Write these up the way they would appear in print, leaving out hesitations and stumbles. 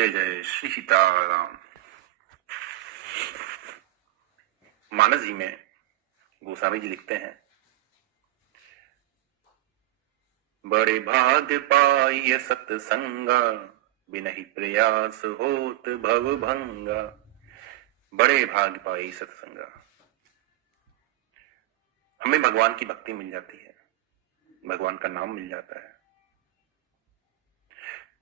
जय जय श्री सीताराम। मानस जी में गोस्वामी जी लिखते हैं, बड़े भाग्य पाइय सत्संगा, बिनहि प्रयास होत भव भंगा। बड़े भाग्य पाई सत्संगा, हमें भगवान की भक्ति मिल जाती है, भगवान का नाम मिल जाता है,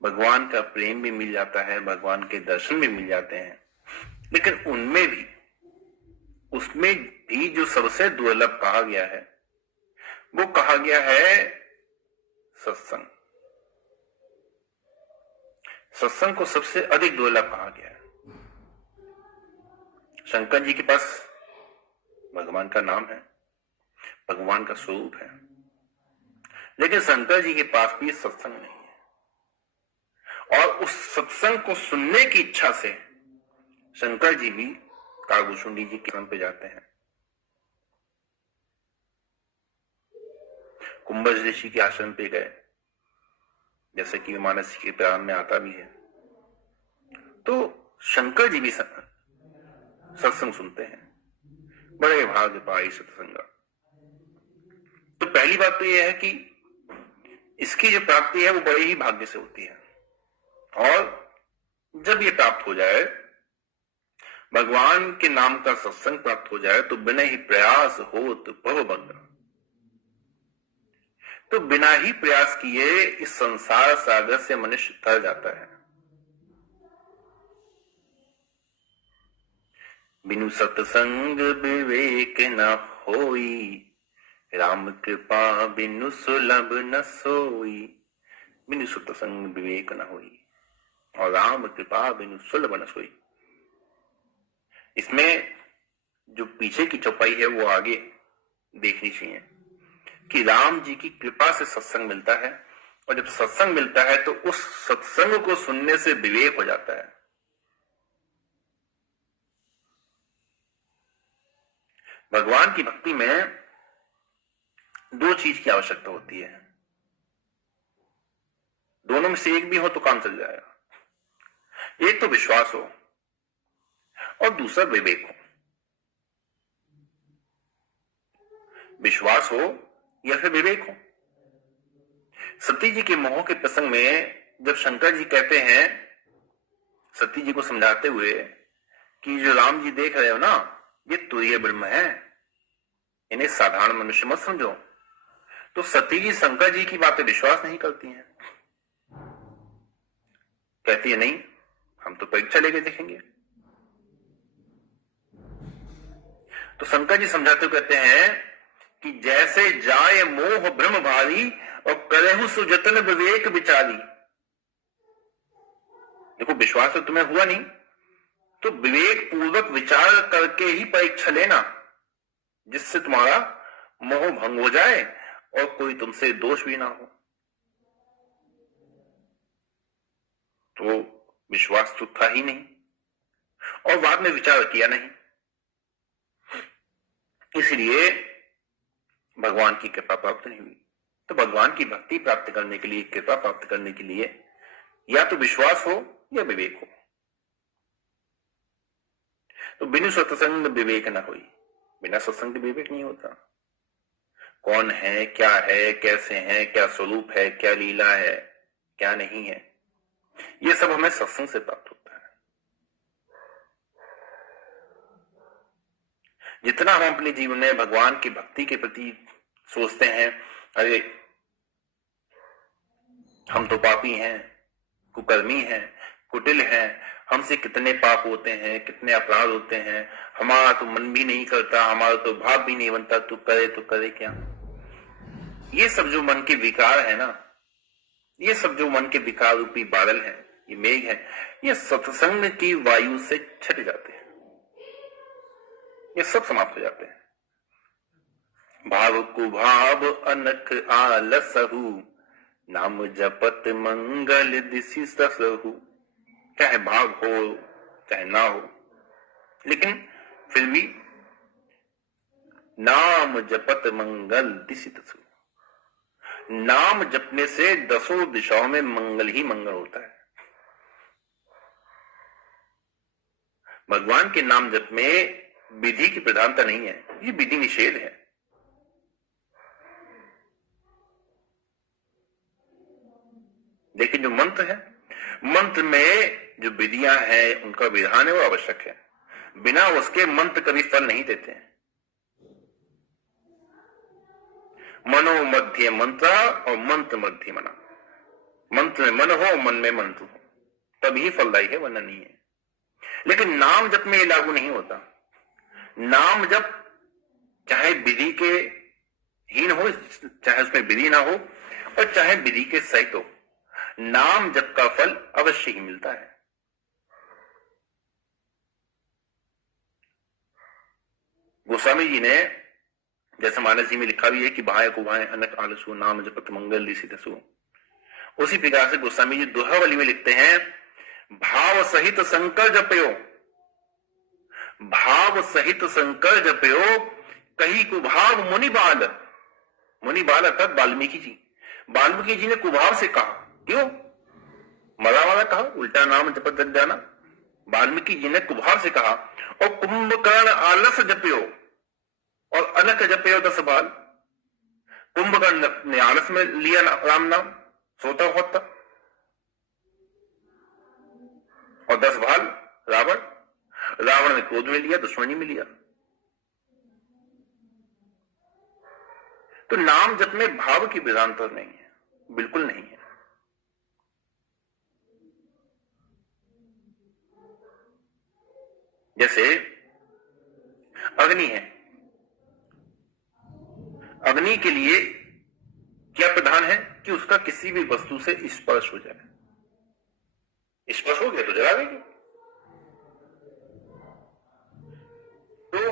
भगवान का प्रेम भी मिल जाता है, भगवान के दर्शन भी मिल जाते हैं। लेकिन उसमें भी जो सबसे दुर्लभ कहा गया है वो कहा गया है सत्संग। सत्संग को सबसे अधिक दुर्लभ कहा गया है। शंकर जी के पास भगवान का नाम है, भगवान का स्वरूप है, लेकिन शंकर जी के पास भी सत्संग नहीं है। और उस सत्संग को सुनने की इच्छा से शंकर जी भी कागभूषुंडी जी के आश्रम पे जाते हैं, कुंभज ऋषि के आश्रम पे गए, जैसे कि मानस के प्रारंभ में आता भी है। तो शंकर जी भी सत्संग सुनते हैं, बड़े भाग्य पाई सत्संगा। तो पहली बात तो यह है कि इसकी जो प्राप्ति है वो बड़े ही भाग्य से होती है, और जब ये प्राप्त हो जाए, भगवान के नाम का सत्संग प्राप्त हो जाए, तो बिना ही प्रयास होत भव भंगा। तो बिना ही प्रयास किए इस संसार सागर से मनुष्य तर जाता है। बिनु सत्संग विवेक न होई, राम कृपा बिनु सुलभ न सोई। बिनु सत्संग विवेक न होई और राम कृपा बिनु सुलभ न सोई। इसमें जो पीछे की चौपाई है वो आगे देखनी चाहिए कि राम जी की कृपा से सत्संग मिलता है, और जब सत्संग मिलता है तो उस सत्संग को सुनने से विवेक हो जाता है। भगवान की भक्ति में दो चीज की आवश्यकता होती है, दोनों में से एक भी हो तो काम चल जाएगा। एक तो विश्वास हो और दूसरा विवेक हो। विश्वास हो या फिर विवेक हो। सती जी के मोह के प्रसंग में जब शंकर जी कहते हैं सती जी को समझाते हुए कि जो राम जी देख रहे हो ना, ये तुरीय ब्रह्म है, इन्हें साधारण मनुष्य मत समझो, तो सती जी शंकर जी की बातें विश्वास नहीं करती हैं। कहती है नहीं, हम तो परीक्षा लेके देखेंगे। तो शंकर जी समझाते हुए कहते हैं कि जैसे जाए मोह ब्रह्म भारी, और करहु सुजतन विवेक विचारी। देखो, विश्वास तो तुम्हें हुआ नहीं, तो विवेक पूर्वक विचार करके ही परीक्षा लेना, जिससे तुम्हारा मोह भंग हो जाए और कोई तुमसे दोष भी ना हो। तो विश्वास तो था ही नहीं, और बाद में विचार किया नहीं, इसलिए भगवान की कृपा प्राप्त नहीं हुई। तो भगवान की भक्ति प्राप्त करने के लिए, कृपा प्राप्त करने के लिए या तो विश्वास हो या विवेक हो। तो बिनु सत्संग विवेक न होई, बिना सत्संग के विवेक नहीं होता। कौन है, क्या है, कैसे है, क्या स्वरूप है, क्या लीला है, क्या नहीं है, ये सब हमें सत्संग से प्राप्त होता है। जितना हम अपने जीवन में भगवान की भक्ति के प्रति सोचते हैं, अरे हम तो पापी हैं, कुकर्मी हैं, कुटिल हैं, हमसे कितने पाप होते हैं, कितने अपराध होते हैं, हमारा तो मन भी नहीं करता, हमारा तो भाव भी नहीं बनता, तू करे तो करे क्या। ये सब जो मन के विकार है ना, ये सब जो मन के विकार रूपी बादल है, ये मेघ है, ये सत्संग की वायु से छट जाते हैं, ये सब समाप्त हो जाते हैं। भाव कुभाव अनख आलसहु, नाम जपत मंगल दिशि ससहु। चाहे भाव हो चाहे ना हो, लेकिन फिर भी नाम जपत मंगल दिशि ससहु। नाम जपने से दसों दिशाओं में मंगल ही मंगल होता है। भगवान के नाम जप में विधि की प्रधानता नहीं है, ये विधि निषेध है। लेकिन जो मंत्र है, मंत्र में जो विधियां हैं उनका विधान है वो आवश्यक है, बिना उसके मंत्र कभी फल नहीं देते हैं। मनो मध्य मंत्र और मंत्र मध्य मना, मंत्र में मन हो, मन में मंत्र हो, तभी फलदायी है, वरना नहीं है। लेकिन नाम जप में ये लागू नहीं होता। नाम जप चाहे विधि के हीन हो, चाहे उसमें विधि ना हो, और चाहे विधि के सहित हो, नाम जप का फल अवश्य ही मिलता है। गोस्वामी जी ने जैसे मानस जी में लिखा भी है कि भाय को भाय अनक आलसु नाम जपत मंगल दिसितसु, उसी प्रकार से गोस्वामी जी दोहावली में लिखते हैं, भाव सहित शंकर जपयो, भाव सहित शंकर जपयो, कही कुभाव मुनि बाल। मुनि बाल अर्थात वाल्मीकि जी। वाल्मीकि जी ने कुभाव से कहा, क्यों? मला वाला कहा, उल्टा नाम जपत जग जाना। वाल्मीकि जी ने कुभाव से कहा, और कुंभकर्ण आलस जपयो और अनक जपयो 10 बाल। कुंभकर्ण ने आलस में लिया राम नाम, सोता होता, और 10 बाल रावण, रावण ने क्रोध में लिया, दुश्मनी में लिया। तो नाम जप में भाव की वेदांत नहीं है, बिल्कुल नहीं है। जैसे अग्नि है, अग्नि के लिए क्या प्रधान है कि उसका किसी भी वस्तु से स्पर्श हो जाए। स्पर्श हो गया तो जला देगी। तो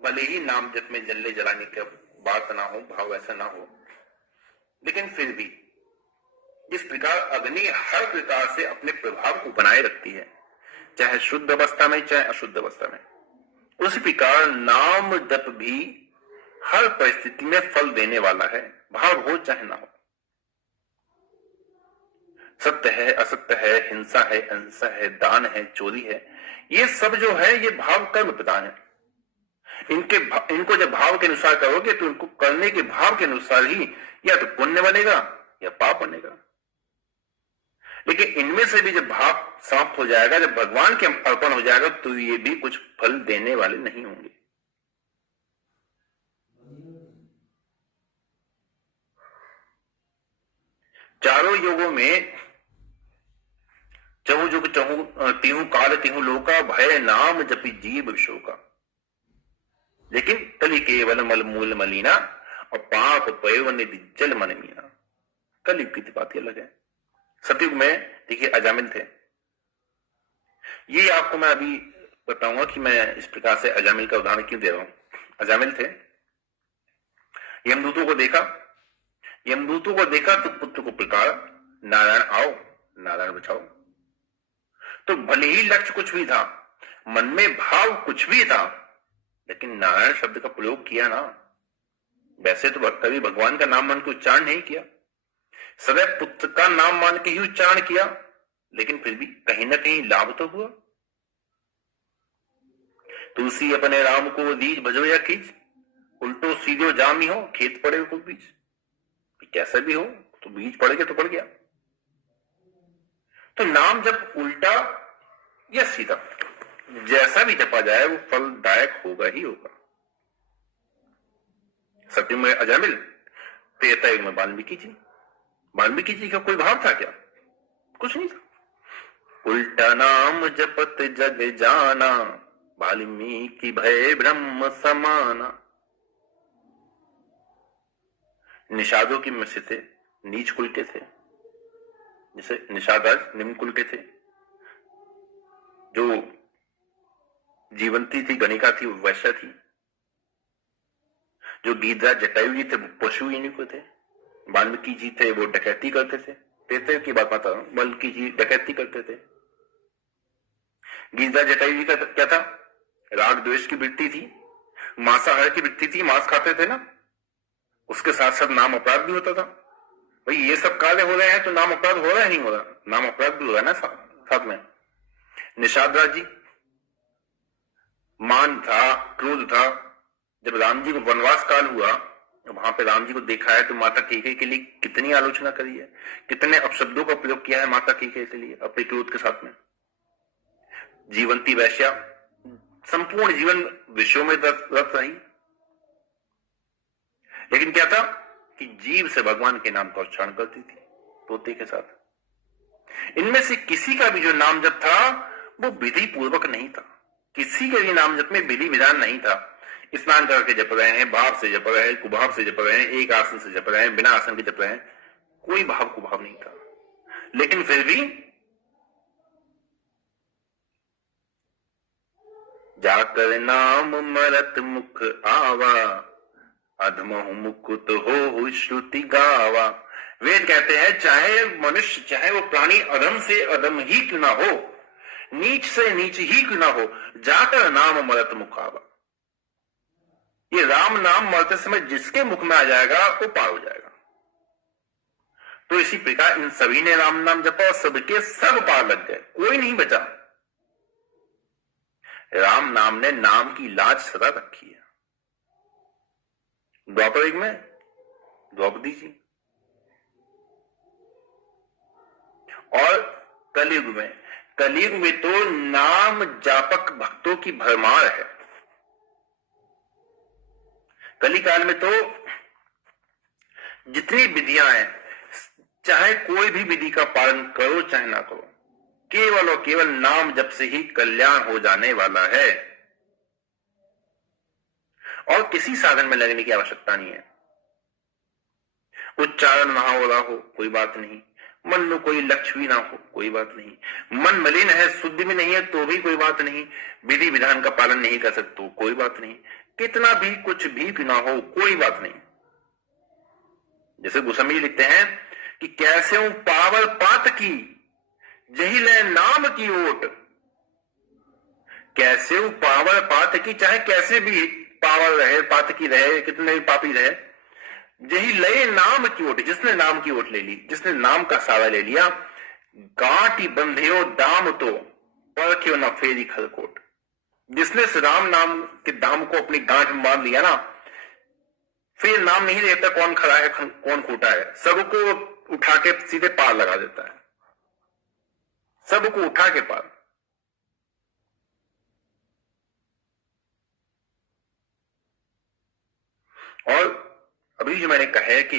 भले ही नाम जप में जलने जलाने की बात ना हो, भाव ऐसा ना हो, लेकिन फिर भी जिस प्रकार अग्नि हर प्रकार से अपने प्रभाव को बनाए रखती है, चाहे शुद्ध अवस्था में चाहे अशुद्ध अवस्था में, उसी प्रकार नाम जप भी हर परिस्थिति में फल देने वाला है, भाव हो चाहे ना हो। सत्य है, असत्य है, हिंसा है, अहिंसा है, दान है, चोरी है, ये सब जो है ये भाव कर्म प्रधान है। इनको जब भाव के अनुसार करोगे तो इनको करने के भाव के अनुसार ही या तो पुण्य बनेगा या पाप बनेगा। लेकिन इनमें से भी जब भाव समाप्त हो जाएगा, जब भगवान के अर्पण हो जाएगा, तो ये भी कुछ फल देने वाले नहीं होंगे। चारों योगों में चहु जुग चहु तिहु काल तिहु लोका, भय नाम जपि जीव शोका। लेकिन कलि केवल मल मूल मलिना, और पाप पयव निधि जल मन मीना। कलयुग की बात अलग है। सतयुग में देखिए अजामिल थे। ये आपको मैं अभी बताऊंगा कि मैं इस प्रकार से अजामिल का उदाहरण क्यों दे रहा हूं। अजामिल थे, यमदूतों को देखा, यमदूतों को देखा तो पुत्र को पुकारा, नारायण आओ, नारायण बचाओ। तो भले ही लक्ष्य कुछ भी था, मन में भाव कुछ भी था, लेकिन नारायण शब्द का प्रयोग किया ना। वैसे तो कभी भगवान का नाम मान के उच्चारण नहीं किया, सदैव पुत्र का नाम मान के ही उच्चारण किया, लेकिन फिर भी कहीं ना कहीं लाभ तो हुआ। तुलसी अपने राम को दीज भजो या खींच, उल्टो सीधो जामी हो, खेत पड़े को बीज। कैसा भी हो तो बीज पड़ गया तो पड़ गया। तो नाम जब उल्टा या सीधा जैसा भी जपा जाए वो फलदायक होगा ही होगा। सत्य में अजामिल, त्रेता में वाल्मीकि जी। वाल्मीकि जी का कोई भाव था क्या? कुछ नहीं था। उल्टा नाम जपत जग जाना, वाल्मीकि भय ब्रह्म समाना। निषादों की में से थे, नीच कुल के थे, जैसे निषाद निम्न कुल के थे। जो जीवंती थी, गणिका थी, वो वैश्या थी। जो गीधराज जटायु जी थे वो पशु इन्हीं को थे। वाल्मीकि जी थे वो डकैती करते थे। तेते की बात बता रहा हूं, वाल्मीकि जी डकैती करते थे। गीधराज जटायु जी का क्या था? राग द्वेष की वृत्ति थी, मांसाहार की वृत्ति थी, मांस खाते थे ना। उसके साथ साथ नाम अपराध भी होता था। भाई ये सब कार्य हो रहे हैं तो नाम अपराध हो रहा है, नहीं हो रहा? नाम अपराध भी हो रहा है ना साथ में। निषाद राज जी मान था, क्रोध था। जब राम जी को वनवास काल हुआ, वहां पे राम जी को देखा है तो माता कैकेयी के लिए कितनी आलोचना करी है, कितने अपशब्दों का प्रयोग किया है माता कैकेयी के लिए अपने क्रोध के साथ में। जीवंती वैश्या संपूर्ण जीवन विषयों में रत रही, लेकिन क्या था कि जीव से भगवान के नाम का उच्चारण करती थी तोते के साथ। इनमें से किसी का भी जो नाम जप था वो विधि पूर्वक नहीं था, किसी के भी नाम जप में विधि विधान नहीं था। स्नान करके जप रहे हैं, भाव से जप रहे हैं, कुभाव से जप रहे हैं, एक आसन से जप रहे हैं, बिना आसन के जप रहे हैं, कोई भाव कुभाव नहीं था। लेकिन फिर भी जाकर नाम मरत मुख आवा, अधमहु मुकुत हो श्रुति गावा। वेद कहते हैं चाहे मनुष्य चाहे वो प्राणी अधम से अधम ही क्यों ना हो, नीच से नीच ही क्यों ना हो, जाकर नाम मरत मुख आवा। ये राम नाम मरते समय जिसके मुख में आ जाएगा वो पार हो जाएगा। तो इसी प्रकार इन सभी ने राम नाम जपा और सबके सब पार लग गए, कोई नहीं बचा। राम नाम ने नाम की लाज सदा रखी है। द्वापर युग में द्रौपदी जी और कलयुग में तो नाम जापक भक्तों की भरमार है। कली काल में तो जितनी विधियां हैं, चाहे कोई भी विधि का पालन करो चाहे ना करो, केवल और केवल नाम जप से ही कल्याण हो जाने वाला है और किसी साधन में लगने की आवश्यकता नहीं है। उच्चारण ना हो रहा हो कोई बात नहीं, मन में कोई लक्ष्य भी ना हो कोई बात नहीं, मन मलिन है शुद्ध में नहीं है तो भी कोई बात नहीं, विधि विधान का पालन नहीं कर सकते कोई बात नहीं, कितना भी कुछ भी ना हो कोई बात नहीं। जैसे गोस्वामी जी लिखते हैं कि कैसे हूं पावर पात की यही ले नाम की ओट, कैसे हूं पावर पात की, चाहे कैसे भी पावर रहे, पात की रहे, कितने भी पापी रहे, यही लय नाम की ओट, जिसने नाम की ओट ले ली, जिसने नाम का सहारा ले लिया, गांठी बंधेओ दाम तो परख्यो न फेरी खलकोट। जिसने राम नाम के दाम को अपनी गांठ में बांध लिया ना, फिर नाम नहीं रहता कौन खड़ा है कौन खोटा है, सबको उठा के सीधे पार लगा देता है, सबको उठा के पार। और अभी जो मैंने कहा है कि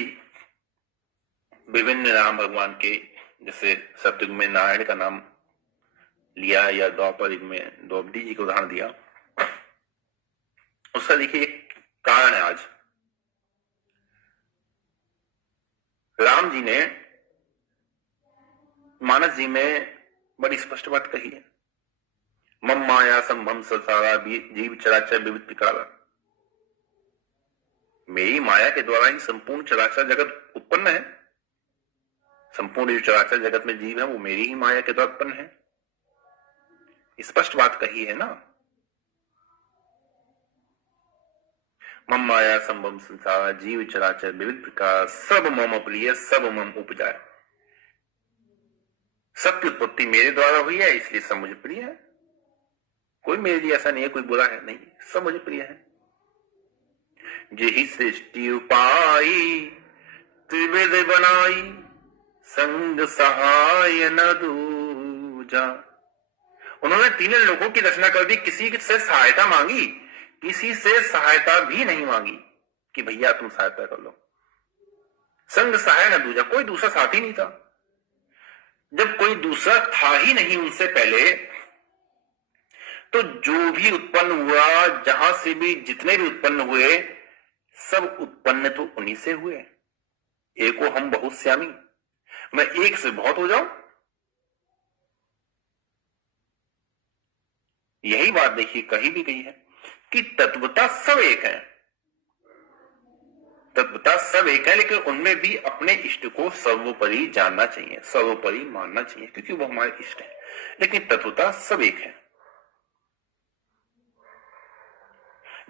विभिन्न नाम भगवान के, जैसे सतयुग में नारायण का नाम लिया या द्वापर युग में द्रौपदी जी को उदाहरण दिया, उसका देखिए एक कारण है। आज राम जी ने मानस जी में बड़ी स्पष्ट बात कही है, मम माया संभम संसारा जीव चराचर विविध विकारा। मेरी माया के द्वारा ही संपूर्ण चराचर जगत उत्पन्न है, संपूर्ण जो चराचर जगत में जीव है वो मेरी ही माया के द्वारा उत्पन्न है, स्पष्ट बात कही है ना। मम माया संभम संसार जीव चराचर विविध प्रकार सब मम प्रिय सब मम उपजाए। सबकी उत्पत्ति मेरे द्वारा हुई है इसलिए सब मुझे प्रिय है, कोई मेरे लिए ऐसा नहीं है कोई बुरा है, नहीं, सब मुझे प्रिय है। जेहि सृष्टि उपाई त्रिविध बनाई संग सहाय न दूजा। उन्होंने तीनों लोगों की रचना कर दी, किसी से सहायता मांगी, किसी से सहायता भी नहीं मांगी कि भैया तुम सहायता कर लो। संग सहाय न दूजा, कोई दूसरा साथी नहीं था। जब कोई दूसरा था ही नहीं उनसे पहले, तो जो भी उत्पन्न हुआ, जहां से भी जितने भी उत्पन्न हुए, सब उत्पन्न तो उन्हीं से हुए। एको हम बहुत श्यामी, मैं एक से बहुत हो जाऊं, यही बात देखिए कहीं भी कही है कि तत्वता सब एक है, तत्वता सब एक है, लेकिन उनमें भी अपने इष्ट को सर्वोपरि जानना चाहिए, सर्वोपरि मानना चाहिए, क्योंकि वो हमारे इष्ट है, लेकिन तत्वता सब एक है।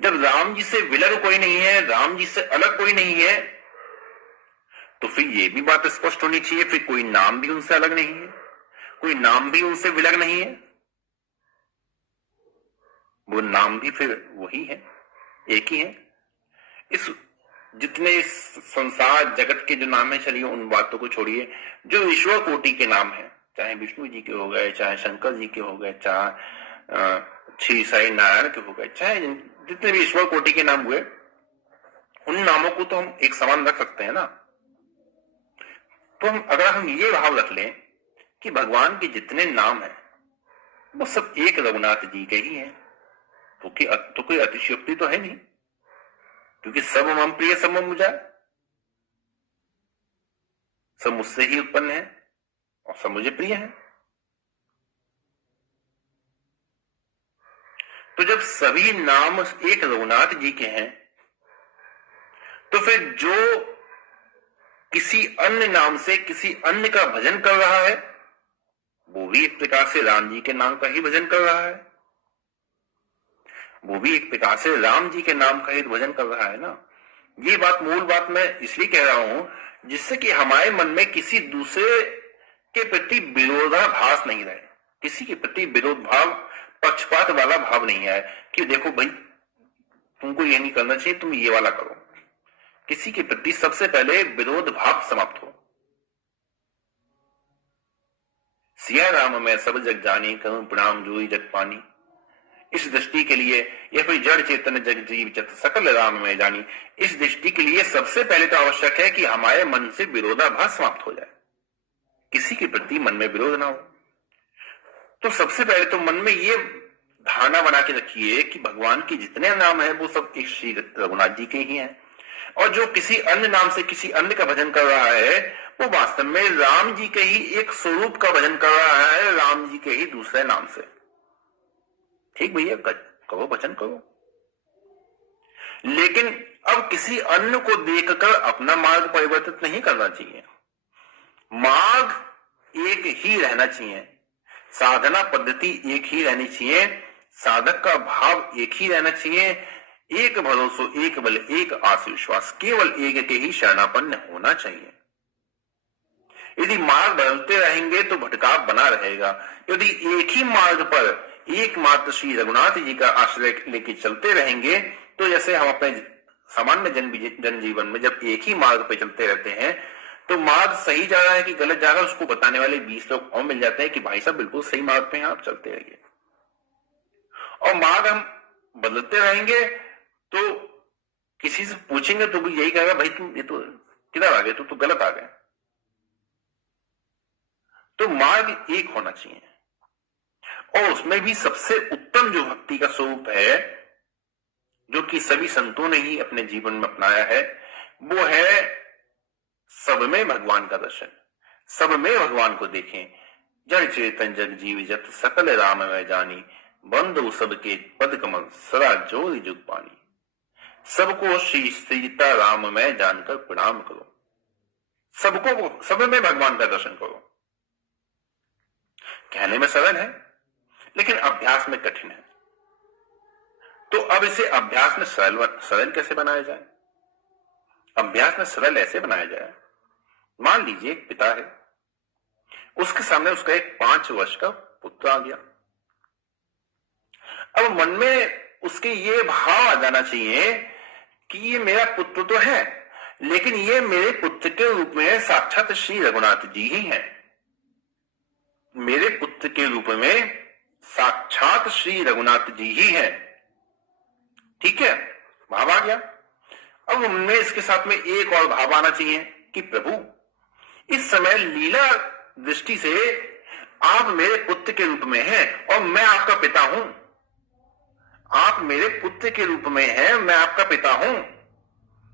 जब राम जी से विलग कोई नहीं है, राम जी से अलग कोई नहीं है, तो फिर ये भी बात स्पष्ट होनी चाहिए, फिर कोई नाम भी उनसे अलग नहीं है, कोई नाम भी उनसे विलग नहीं है। वो नाम भी फिर वही है, एक ही है। इस जितने इस संसार जगत के जो नाम है, चलिए उन बातों को छोड़िए, जो ईश्वर कोटि के नाम है, चाहे विष्णु जी के हो गए, चाहे शंकर जी के हो गए, चाहे श्री साई नारायण के हो गए, चाहे जितने भी ईश्वर कोटि के नाम हुए, उन नामों को तो हम एक समान रख सकते हैं ना। तो अगर हम ये भाव रख लें कि भगवान के जितने नाम हैं वो सब एक रघुनाथ जी के ही हैं, तो कोई अतिशयोक्ति तो है नहीं, क्योंकि सब मम प्रिय सब मम मुझा, सब मुझसे ही उत्पन्न है और सब मुझे प्रिय है। तो जब सभी नाम एक रघुनाथ जी के हैं, तो फिर जो किसी अन्य नाम से किसी अन्य का भजन कर रहा है, वो भी एक प्रकार से राम जी के नाम का ही भजन कर रहा है, वो भी एक प्रकार से राम जी के नाम का ही भजन कर रहा है ना। ये बात, मूल बात मैं इसलिए कह रहा हूं जिससे कि हमारे मन में किसी दूसरे के प्रति विरोधाभास नहीं रहे, किसी के प्रति विरोध भाव, पक्षपात वाला भाव नहीं आए कि देखो भाई तुमको ये नहीं करना चाहिए, तुम ये वाला करो। किसी के प्रति सबसे पहले विरोध भाव समाप्त हो। सिया राम मैं सब जग जानी, करूं प्रणाम जोई जग पानी। इस दृष्टि के लिए, या फिर जड़ चेतन जग जीव जत सकल राम में जानी, इस दृष्टि के लिए सबसे पहले तो आवश्यक है कि हमारे मन से विरोधाभास समाप्त हो जाए, किसी के प्रति मन में विरोध ना हो। तो सबसे पहले तो मन में ये धारणा बना के रखिए कि भगवान के जितने नाम है वो सब एक श्री रघुनाथ जी के ही हैं, और जो किसी अन्य नाम से किसी अन्य का भजन कर रहा है वो वास्तव में राम जी के ही एक स्वरूप का भजन कर रहा है, राम जी के ही दूसरे नाम से। ठीक भैया, करो भजन करो, लेकिन अब किसी अन्य को देखकर अपना मार्ग परिवर्तित नहीं करना चाहिए। मार्ग एक ही रहना चाहिए, साधना पद्धति एक ही रहनी चाहिए, साधक का भाव एक ही रहना चाहिए। एक भरोसो एक बल एक आस विश्वास, केवल एक के ही शरणापन्न होना चाहिए। यदि मार्ग बदलते रहेंगे तो भटकाव बना रहेगा। यदि एक ही मार्ग पर एकमात्र श्री रघुनाथ जी का आश्रय लेके चलते रहेंगे, तो जैसे हम अपने सामान्य जनजीवन में जब एक ही मार्ग पे चलते रहते हैं, तो मार्ग सही जा रहा है कि गलत जा रहा है उसको बताने वाले 20 लोग और मिल जाते हैं कि भाई साहब बिल्कुल सही मार्ग पे हैं, आप चलते रहिए। और मार्ग हम बदलते रहेंगे तो किसी से पूछेंगे तो भी यही कहेगा भाई तुम ये तो किधर आ गए, तो गलत आ गए। तो मार्ग एक होना चाहिए, और उसमें भी सबसे उत्तम जो भक्ति का स्वरूप है, जो कि सभी संतों ने ही अपने जीवन में अपनाया है, वो है सब में भगवान का दर्शन, सब में भगवान को देखें। जड़ चेतन जग जीव जत सकल राम में जानी, बंधु सबके पद कमल सदा जोरी जुग पानी। सबको श्री सीता राम में जानकर प्रणाम करो, सबको सब में भगवान का दर्शन करो। कहने में सरल है लेकिन अभ्यास में कठिन है। तो अब इसे अभ्यास में सरल कैसे बनाया जाए? अभ्यास में सरल ऐसे बनाया जाए, मान लीजिए एक पिता है, उसके सामने उसका एक 5 वर्ष का पुत्र आ गया। अब मन में उसके ये भाव आ जाना चाहिए कि ये मेरा पुत्र तो है, लेकिन ये मेरे पुत्र के रूप में साक्षात श्री रघुनाथ जी ही हैं। मेरे पुत्र के रूप में साक्षात श्री रघुनाथ जी ही हैं। ठीक है, भाव आ गया। अब उनमें इसके साथ में एक और भाव आना चाहिए कि प्रभु इस समय लीला दृष्टि से आप मेरे पुत्र के रूप में हैं और मैं आपका पिता हूं। आप मेरे पुत्र के रूप में हैं, मैं आपका पिता हूं,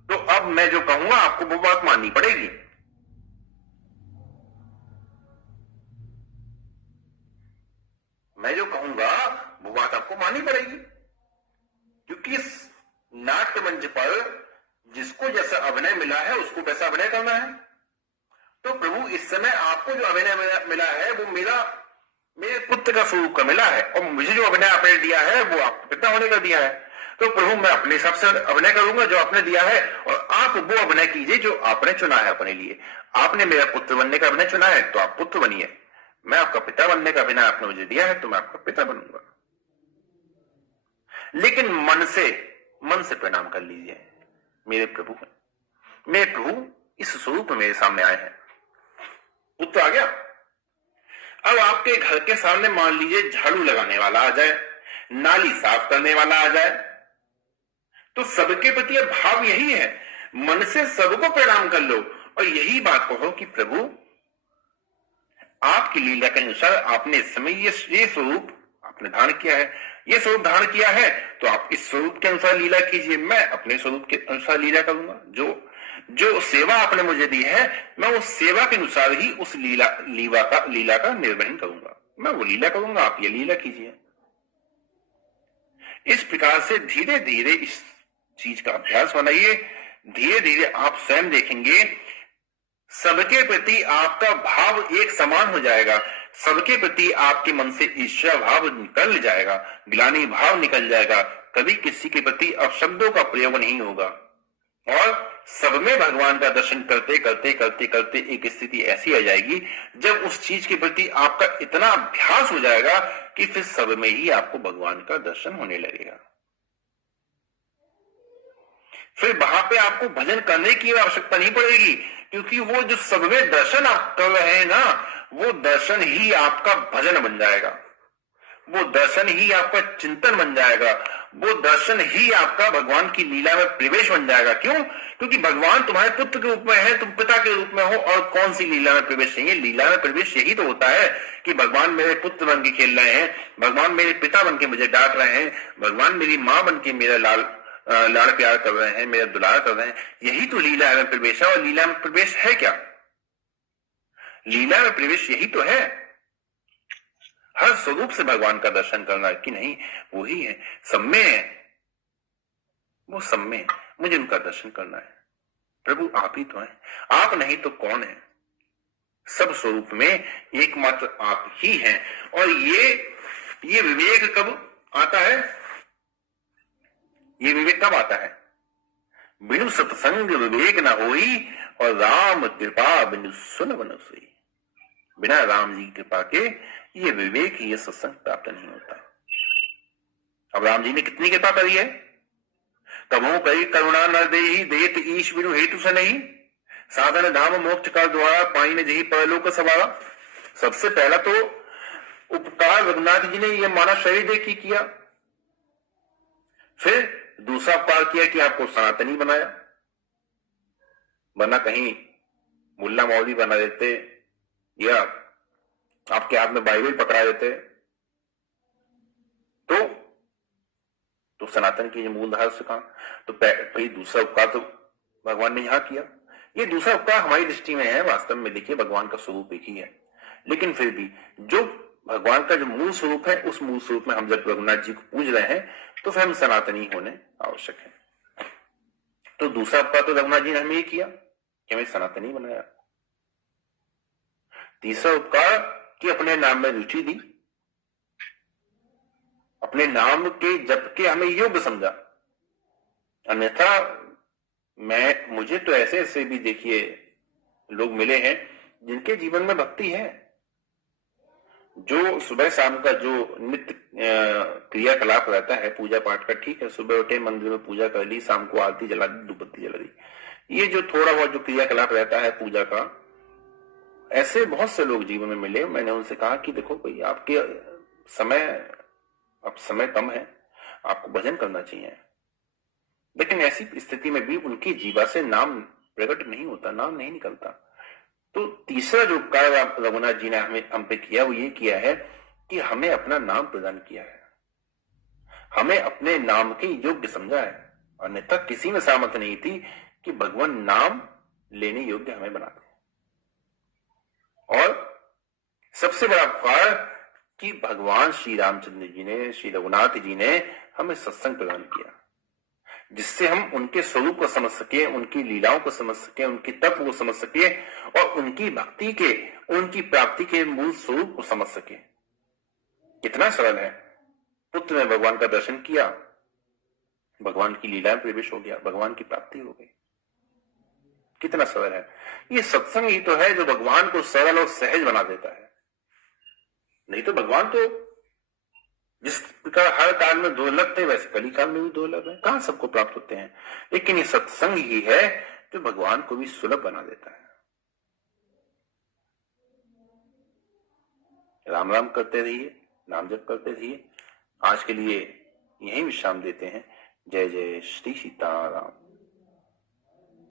तो अब मैं जो कहूंगा आपको वो बात माननी पड़ेगी। मैं जो कहूंगा वो बात आपको माननी पड़ेगी, क्योंकि इस नाट्य मंच पर जिसको जैसा अभिनय मिला है उसको कैसा अभिनय करना है। तो प्रभु इस समय आपको जो अभिनय मिला है वो मेरे पुत्र का स्वरूप का मिला है, और मुझे जो अभिनय आपने दिया है वो आपको पिता होने का दिया है। तो प्रभु मैं अपने हिसाब से अभिनय करूंगा जो आपने दिया है, और आप वो अभिनय कीजिए जो आपने चुना है अपने लिए। आपने मेरा पुत्र बनने का अभिनय चुना है तो आप पुत्र बनिए, मैं आपका पिता बनने का अभिनय आपने मुझे दिया है तो मैं आपका पिता बनूंगा। लेकिन मन से प्रणाम कर लीजिए। मेरे प्रभु इस स्वरूप में मेरे सामने आए हैं। उत्तर आ गया। अब आपके घर के सामने मान लीजिए झाड़ू लगाने वाला आ जाए, नाली साफ करने वाला आ जाए, तो सबके प्रति अब भाव यही है, मन से सबको प्रणाम कर लो और यही बात कहो कि प्रभु आपकी लीला के अनुसार आपने इस समय ये स्वरूप आपने धारण किया है, ये स्वरूप धारण किया है, तो आप इस स्वरूप के अनुसार लीला कीजिए, मैं अपने स्वरूप के अनुसार लीला करूंगा। जो सेवा आपने मुझे दी है, मैं उस सेवा के अनुसार ही उस लीला का निर्वहन करूंगा, मैं वो लीला करूंगा, आप ये लीला कीजिए। इस प्रकार से धीरे धीरे इस चीज का अभ्यास बनाइए। धीरे धीरे आप स्वयं देखेंगे सबके प्रति आपका भाव एक समान हो जाएगा, सबके प्रति आपके मन से ईर्ष्या भाव निकल जाएगा, ग्लानि भाव निकल जाएगा, कभी किसी के प्रति अपशब्दों का प्रयोग नहीं होगा और सब में भगवान का दर्शन करते करते करते करते एक स्थिति ऐसी आ जाएगी जब उस चीज के प्रति आपका इतना अभ्यास हो जाएगा कि फिर सब में ही आपको भगवान का दर्शन होने लगेगा। फिर वहां पे आपको भजन करने की आवश्यकता नहीं पड़ेगी, क्योंकि वो जो सब में दर्शन आप कर रहे हैं ना, वो दर्शन ही आपका भजन बन जाएगा, वो दर्शन ही आपका चिंतन बन जाएगा, वो दर्शन ही आपका भगवान की लीला में प्रवेश बन जाएगा। क्यों? क्योंकि भगवान तुम्हारे पुत्र के रूप में है, तुम पिता के रूप में हो, और कौन सी लीला में प्रवेश चाहिए? लीला में प्रवेश यही तो होता है कि भगवान मेरे पुत्र बन के खेल रहे हैं, भगवान मेरे पिता बन के मुझे डांट रहे हैं, भगवान मेरी माँ बन के मेरा लाड़ प्यार कर रहे हैं, मेरा दुलार कर रहे हैं। यही तो लीला में प्रवेश है। और लीला में प्रवेश है क्या? लीला में प्रवेश यही तो है, हर स्वरूप से भगवान का दर्शन करना कि नहीं वो ही है, सब में है, वो सब में, मुझे उनका दर्शन करना है। प्रभु आप ही तो हैं, आप नहीं तो कौन है? सब स्वरूप में एकमात्र आप ही हैं। और ये विवेक कब आता है? ये विवेक कब आता है? बिनु सत्संग विवेक न होई और राम कृपा बिनु सुन बन सोई। बिना राम जी की कृपा के ये विवेक, ये सत्संग प्राप्त नहीं होता। अब राम जी ने कितनी कृपा करी है? कबहू कई करुणा न देहि, देत ईश बिनु हेतु से नहीं, साधन धाम मोक्ष का द्वारा, पाई ने जही परलोक सवारा। सबसे पहला तो उपकार रघुनाथ जी ने ये मानव शरीर दे की किया, फिर दूसरा उपकार किया कि आपको सनातनी बनाया, वरना कहीं मुल्ला मौलवी बना देते या आपके हाथ में बाइबल पकड़ा देते तो सनातन की मूलधारा से कहा। तो भाई दूसरा उपकार तो भगवान ने यहां किया। ये दूसरा उपकार हमारी दृष्टि में है, वास्तव में देखिए भगवान का स्वरूप एक ही है, लेकिन फिर भी जो भगवान का जो मूल स्वरूप है, उस मूल स्वरूप में हम जब रघुनाथ जी को पूज रहे हैं तो फिर हम सनातनी होने आवश्यक है। तो दूसरा उपकार तो रघुनाथ जी ने हमें ये किया कि हमें सनातनी बनाया। तीसरा उपकार कि अपने नाम में रुचि दी, अपने नाम के जप के हमें योग्य समझा। अन्यथा मुझे तो ऐसे भी देखिए लोग मिले हैं जिनके जीवन में भक्ति है, जो सुबह शाम का जो नित्य क्रियाकलाप रहता है पूजा पाठ का, ठीक है, सुबह उठे मंदिर में पूजा कर ली, शाम को आरती जला दी, धूपबत्ती जला दी, ये जो थोड़ा बहुत जो क्रियाकलाप रहता है पूजा का, ऐसे बहुत से लोग जीवन में मिले। मैंने उनसे कहा कि देखो भाई आपके अब समय कम है, आपको भजन करना चाहिए। लेकिन ऐसी स्थिति में भी उनकी जीवा से नाम प्रकट नहीं होता, नाम नहीं निकलता। तो तीसरा जो उपकार रघुनाथ जी ने हम पे किया वो ये किया है कि हमें अपना नाम प्रदान किया है, हमें अपने नाम के योग्य समझा है। अन्यथा किसी में सामर्थ्य नहीं थी कि भगवान नाम लेने योग्य हमें बना दे। और सबसे बड़ा उपकार कि भगवान श्री रामचंद्र जी ने, श्री रघुनाथ जी ने हमें सत्संग प्रदान किया, जिससे हम उनके स्वरूप को समझ सके, उनकी लीलाओं को समझ सके, उनकी तत्व को समझ सके और उनकी भक्ति के, उनकी प्राप्ति के मूल स्वरूप को समझ सके। कितना सरल है, पुत्र ने भगवान का दर्शन किया, भगवान की लीला में प्रवेश हो गया, भगवान की प्राप्ति हो गई। कितना सरल है। ये सत्संग ही तो है जो भगवान को सरल और सहज बना देता है। नहीं तो भगवान तो जिस प्रकार हर काल में दुर्लभ थे वैसे कली काल में भी दुर्लभ है। कहाँ सबको प्राप्त होते हैं, लेकिन ये सत्संग ही है जो भगवान को भी सुलभ बना देता है। राम राम करते रहिए, नाम जप करते रहिए। आज के लिए यही विश्राम देते हैं। जय जय श्री सीताराम।